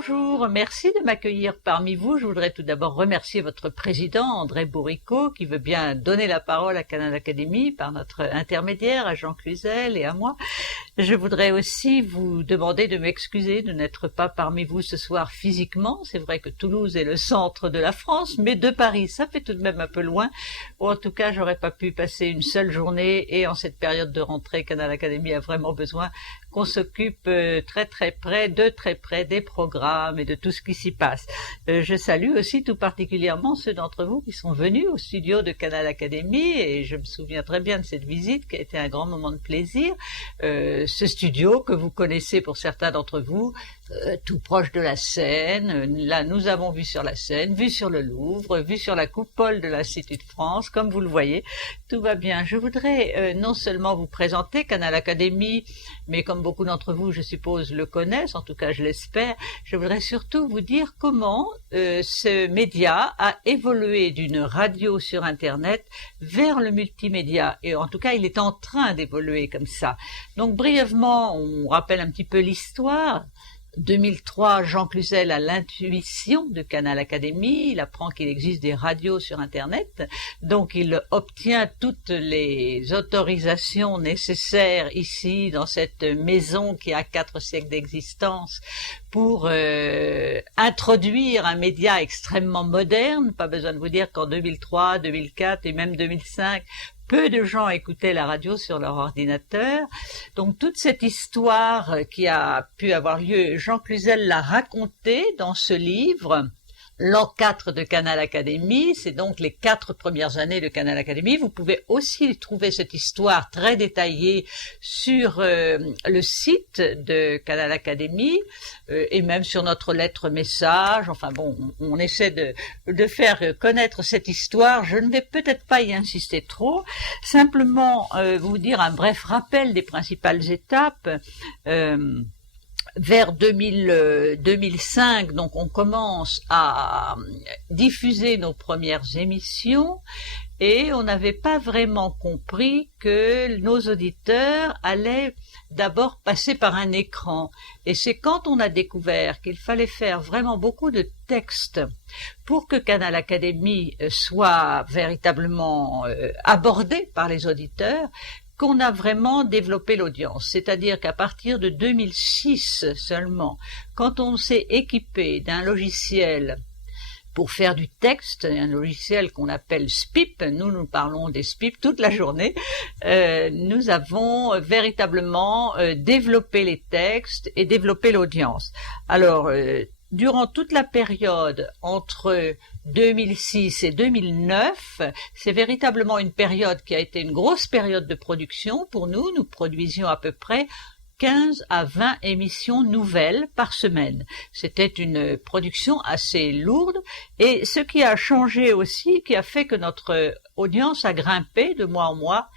Bonjour, merci de m'accueillir parmi vous. Je voudrais tout d'abord remercier votre président, André Bourriquot, qui veut bien donner la parole à Canal Académie par notre intermédiaire, à Jean Cluzel et à moi. Je voudrais aussi vous demander de m'excuser de n'être pas parmi vous ce soir physiquement. C'est vrai que Toulouse est le centre de la France, mais de Paris, ça fait tout de même un peu loin. Ou en tout cas, j'aurais pas pu passer une seule journée et en cette période de rentrée, Canal Académie a vraiment besoin qu'on s'occupe de très près des programmes et de tout ce qui s'y passe. Je salue aussi tout particulièrement ceux d'entre vous qui sont venus au studio de Canal Académie et je me souviens très bien de cette visite qui a été un grand moment de plaisir. Ce studio que vous connaissez pour certains d'entre vous, tout proche de la Seine. Là, nous avons vu sur la Seine, vu sur le Louvre, vu sur la coupole de l'Institut de France. Comme vous le voyez, tout va bien. Je voudrais non seulement vous présenter Canal Académie, mais comme beaucoup d'entre vous, je suppose, le connaissent, en tout cas je l'espère, je voudrais surtout vous dire comment ce média a évolué d'une radio sur Internet vers le multimédia. Et en tout cas, il est en train d'évoluer comme ça. Donc brièvement, on rappelle un petit peu l'histoire. 2003, Jean Cluzel a l'intuition de Canal Académie, il apprend qu'il existe des radios sur Internet, donc il obtient toutes les autorisations nécessaires ici, dans cette maison qui a 4 siècles d'existence, pour introduire un média extrêmement moderne. Pas besoin de vous dire qu'en 2003, 2004 et même 2005, peu de gens écoutaient la radio sur leur ordinateur. Donc toute cette histoire qui a pu avoir lieu, Jean Cluzel l'a racontée dans ce livre, L'an 4 de Canal Académie. C'est donc les 4 premières années de Canal Académie. Vous pouvez aussi trouver cette histoire très détaillée sur le site de Canal Académie et même sur notre lettre message. Enfin bon, on essaie de faire connaître cette histoire. Je ne vais peut-être pas y insister trop. Simplement vous dire un bref rappel des principales étapes. Vers 2005, donc on commence à diffuser nos premières émissions et on n'avait pas vraiment compris que nos auditeurs allaient d'abord passer par un écran. Et c'est quand on a découvert qu'il fallait faire vraiment beaucoup de textes pour que Canal Académie soit véritablement abordé par les auditeurs, qu'on a vraiment développé l'audience. C'est-à-dire qu'à partir de 2006 seulement, quand on s'est équipé d'un logiciel pour faire du texte, un logiciel qu'on appelle SPIP, nous parlons des SPIP toute la journée, nous avons véritablement développé les textes et développé l'audience. Alors, durant toute la période entre 2006 et 2009, c'est véritablement une période qui a été une grosse période de production pour nous. Nous produisions à peu près 15 à 20 émissions nouvelles par semaine. C'était une production assez lourde et ce qui a changé aussi, qui a fait que notre audience a grimpé de mois en mois,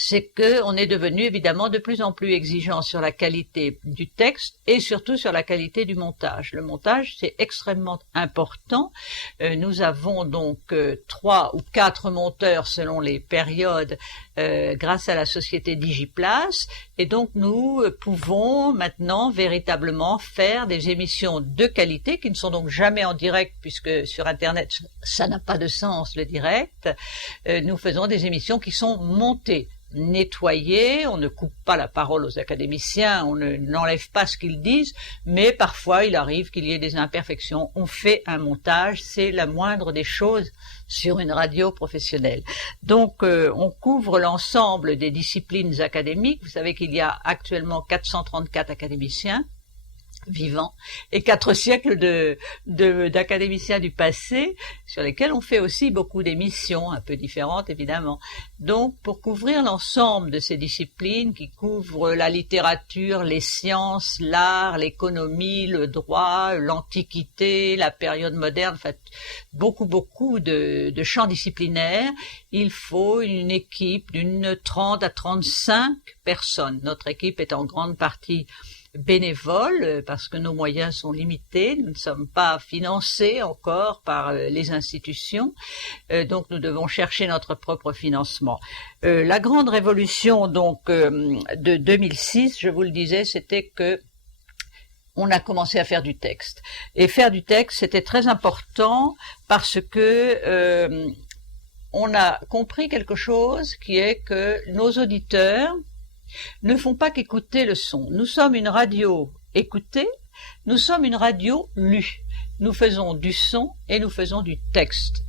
c'est qu'on est devenu évidemment de plus en plus exigeant sur la qualité du texte et surtout sur la qualité du montage. Le montage, c'est extrêmement important. Nous avons donc 3 ou 4 monteurs selon les périodes grâce à la société Digiplace et donc nous pouvons maintenant véritablement faire des émissions de qualité qui ne sont donc jamais en direct puisque sur Internet ça n'a pas de sens le direct. Nous faisons des émissions qui sont montées, nettoyé, on ne coupe pas la parole aux académiciens, on n'enlève pas ce qu'ils disent, mais parfois il arrive qu'il y ait des imperfections. On fait un montage, c'est la moindre des choses sur une radio professionnelle. Donc on couvre l'ensemble des disciplines académiques. Vous savez qu'il y a actuellement 434 académiciens vivants et 4 siècles d'académiciens du passé sur lesquels on fait aussi beaucoup d'émissions un peu différentes évidemment. Donc pour couvrir l'ensemble de ces disciplines qui couvrent la littérature, les sciences, l'art, l'économie, le droit, l'antiquité, la période moderne, en fait beaucoup de champs disciplinaires, il faut une équipe d'une 30 à 35 personnes. Notre équipe est en grande partie bénévoles parce que nos moyens sont limités, nous ne sommes pas financés encore par les institutions, donc nous devons chercher notre propre financement. La grande révolution donc de 2006, je vous le disais, c'était que on a commencé à faire du texte. Et faire du texte, c'était très important parce que on a compris quelque chose qui est que nos auditeurs ne font pas qu'écouter le son. Nous sommes une radio écoutée, nous sommes une radio lue. Nous faisons du son et nous faisons du texte.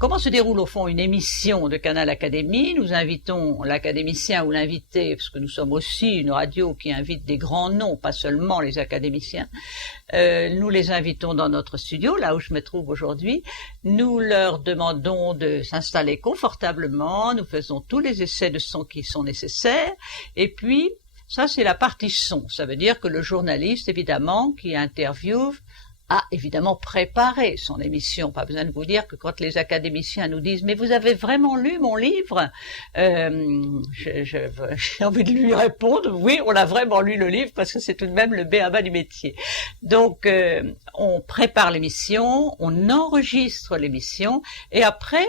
Comment se déroule au fond une émission de Canal Académie? Nous invitons l'académicien ou l'invité, parce que nous sommes aussi une radio qui invite des grands noms, pas seulement les académiciens. Nous les invitons dans notre studio, là où je me trouve aujourd'hui. Nous leur demandons de s'installer confortablement. Nous faisons tous les essais de son qui sont nécessaires. Et puis, ça c'est la partie son. Ça veut dire que le journaliste, évidemment, qui interviewe, a évidemment préparé son émission. Pas besoin de vous dire que quand les académiciens nous disent « Mais vous avez vraiment lu mon livre ?» j'ai envie de lui répondre « Oui, on a vraiment lu le livre parce que c'est tout de même le b.a.-ba du métier. » Donc, on prépare l'émission, on enregistre l'émission et après,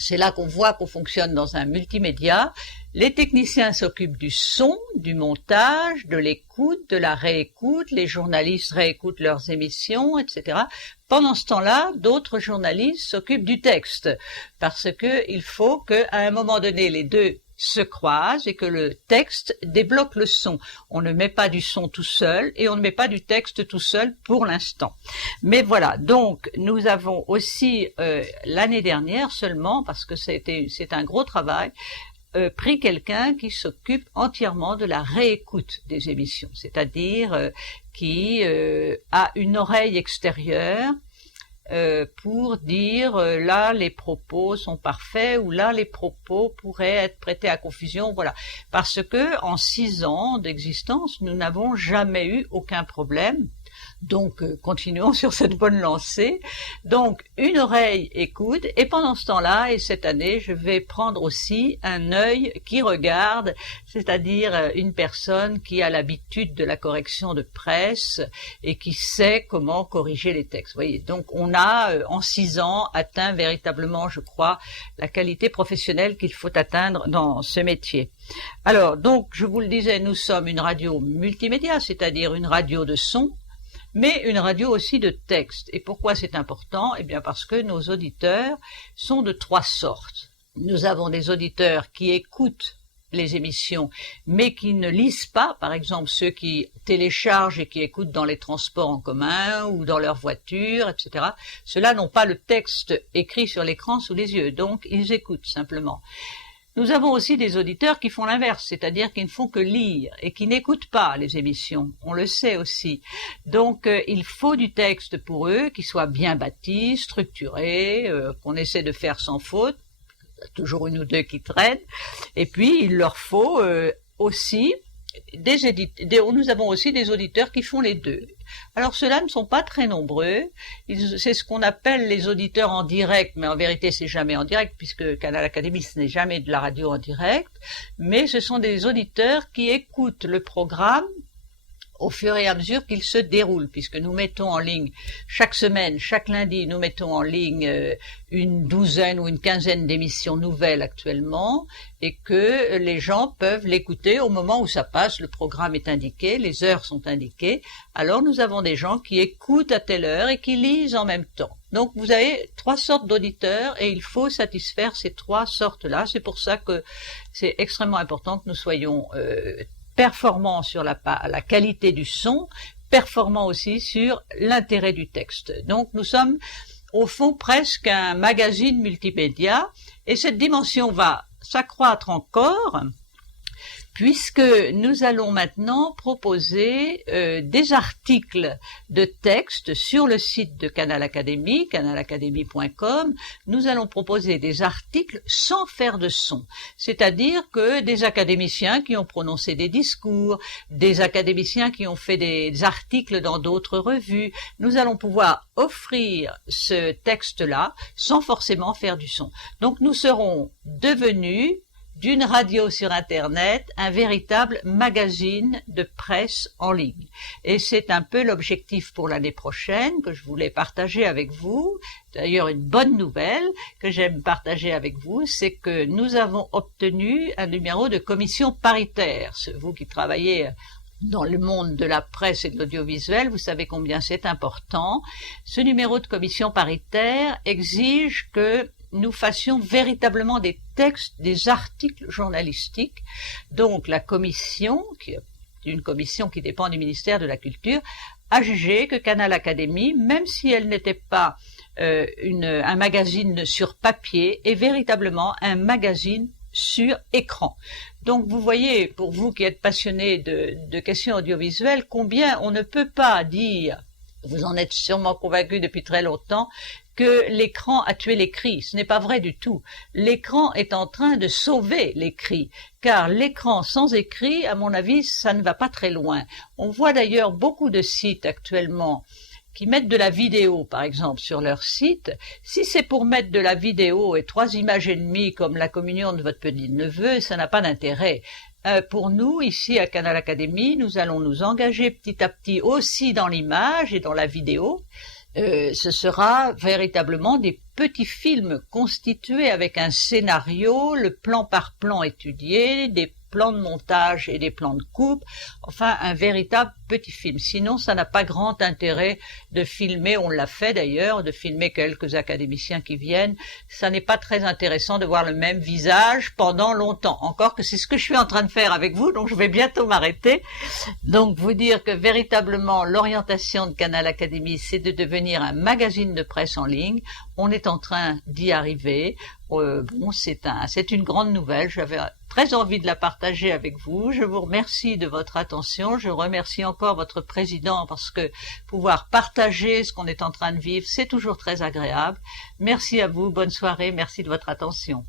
c'est là qu'on voit qu'on fonctionne dans un multimédia. Les techniciens s'occupent du son, du montage, de l'écoute, de la réécoute. Les journalistes réécoutent leurs émissions, etc. Pendant ce temps-là, d'autres journalistes s'occupent du texte parce que il faut qu'à un moment donné, les deux se croisent et que le texte débloque le son. On ne met pas du son tout seul et on ne met pas du texte tout seul pour l'instant. Mais voilà, donc nous avons aussi l'année dernière seulement, parce que c'est un gros travail, pris quelqu'un qui s'occupe entièrement de la réécoute des émissions, c'est-à-dire qui a une oreille extérieure pour dire là les propos sont parfaits ou là les propos pourraient être prêtés à confusion, voilà. Parce que en 6 ans d'existence, nous n'avons jamais eu aucun problème. Donc, continuons sur cette bonne lancée. Donc, une oreille écoute, et pendant ce temps-là, et cette année, je vais prendre aussi un œil qui regarde, c'est-à-dire une personne qui a l'habitude de la correction de presse et qui sait comment corriger les textes. Vous voyez, donc on a, en 6 ans, atteint véritablement, je crois, la qualité professionnelle qu'il faut atteindre dans ce métier. Alors, donc, je vous le disais, nous sommes une radio multimédia, c'est-à-dire une radio de son, mais une radio aussi de texte. Et pourquoi c'est important? Eh bien parce que nos auditeurs sont de 3 sortes. Nous avons des auditeurs qui écoutent les émissions, mais qui ne lisent pas, par exemple ceux qui téléchargent et qui écoutent dans les transports en commun ou dans leur voiture, etc. Ceux-là n'ont pas le texte écrit sur l'écran sous les yeux, donc ils écoutent simplement. Nous avons aussi des auditeurs qui font l'inverse, c'est-à-dire qui ne font que lire et qui n'écoutent pas les émissions. On le sait aussi. Donc, il faut du texte pour eux qui soit bien bâti, structuré, qu'on essaie de faire sans faute. Il y a toujours une ou deux qui traînent. Et puis, il leur faut aussi nous avons aussi des auditeurs qui font les deux. Alors ceux-là ne sont pas très nombreux, c'est ce qu'on appelle les auditeurs en direct, mais en vérité c'est jamais en direct puisque Canal Académie ce n'est jamais de la radio en direct, mais ce sont des auditeurs qui écoutent le programme au fur et à mesure qu'il se déroule, puisque nous mettons en ligne chaque semaine, chaque lundi, nous mettons en ligne une douzaine ou une quinzaine d'émissions nouvelles actuellement, et que les gens peuvent l'écouter au moment où ça passe, le programme est indiqué, les heures sont indiquées, alors nous avons des gens qui écoutent à telle heure et qui lisent en même temps. Donc vous avez 3 sortes d'auditeurs et il faut satisfaire ces 3 sortes-là, c'est pour ça que c'est extrêmement important que nous soyons performant sur la qualité du son, performant aussi sur l'intérêt du texte. Donc nous sommes au fond presque un magazine multimédia et cette dimension va s'accroître encore puisque nous allons maintenant proposer des articles de texte sur le site de Canal Académie, canalacadémie.com. Nous allons proposer des articles sans faire de son, c'est-à-dire que des académiciens qui ont prononcé des discours, des académiciens qui ont fait des articles dans d'autres revues, nous allons pouvoir offrir ce texte-là sans forcément faire du son. Donc nous serons devenus d'une radio sur Internet, un véritable magazine de presse en ligne. Et c'est un peu l'objectif pour l'année prochaine que je voulais partager avec vous. D'ailleurs, une bonne nouvelle que j'aime partager avec vous, c'est que nous avons obtenu un numéro de commission paritaire. Vous qui travaillez dans le monde de la presse et de l'audiovisuel, vous savez combien c'est important. Ce numéro de commission paritaire exige que nous fassions véritablement des textes, des articles journalistiques. Donc la commission, qui est une commission qui dépend du ministère de la Culture, a jugé que Canal Académie, même si elle n'était pas un magazine sur papier, est véritablement un magazine sur écran. Donc vous voyez, pour vous qui êtes passionnés de questions audiovisuelles, combien on ne peut pas dire, vous en êtes sûrement convaincus depuis très longtemps, que l'écran a tué l'écrit. Ce n'est pas vrai du tout. L'écran est en train de sauver l'écrit, car l'écran sans écrit, à mon avis, ça ne va pas très loin. On voit d'ailleurs beaucoup de sites actuellement qui mettent de la vidéo, par exemple, sur leur site. Si c'est pour mettre de la vidéo et 3 images et demie comme la communion de votre petit-neveu, ça n'a pas d'intérêt. Pour nous, ici à Canal Académie, nous allons nous engager petit à petit aussi dans l'image et dans la vidéo. Ce sera véritablement des petits films constitués avec un scénario, le plan par plan étudié, des plans de montage et des plans de coupe, enfin un véritable petit film. Sinon, ça n'a pas grand intérêt de filmer, on l'a fait d'ailleurs, de filmer quelques académiciens qui viennent. Ça n'est pas très intéressant de voir le même visage pendant longtemps. Encore que c'est ce que je suis en train de faire avec vous, donc je vais bientôt m'arrêter. Donc vous dire que véritablement l'orientation de Canal Académie, c'est de devenir un magazine de presse en ligne. On est en train d'y arriver. Bon, c'est une grande nouvelle. J'avais très envie de la partager avec vous. Je vous remercie de votre attention. Je remercie encore votre président parce que pouvoir partager ce qu'on est en train de vivre, c'est toujours très agréable. Merci à vous. Bonne soirée. Merci de votre attention.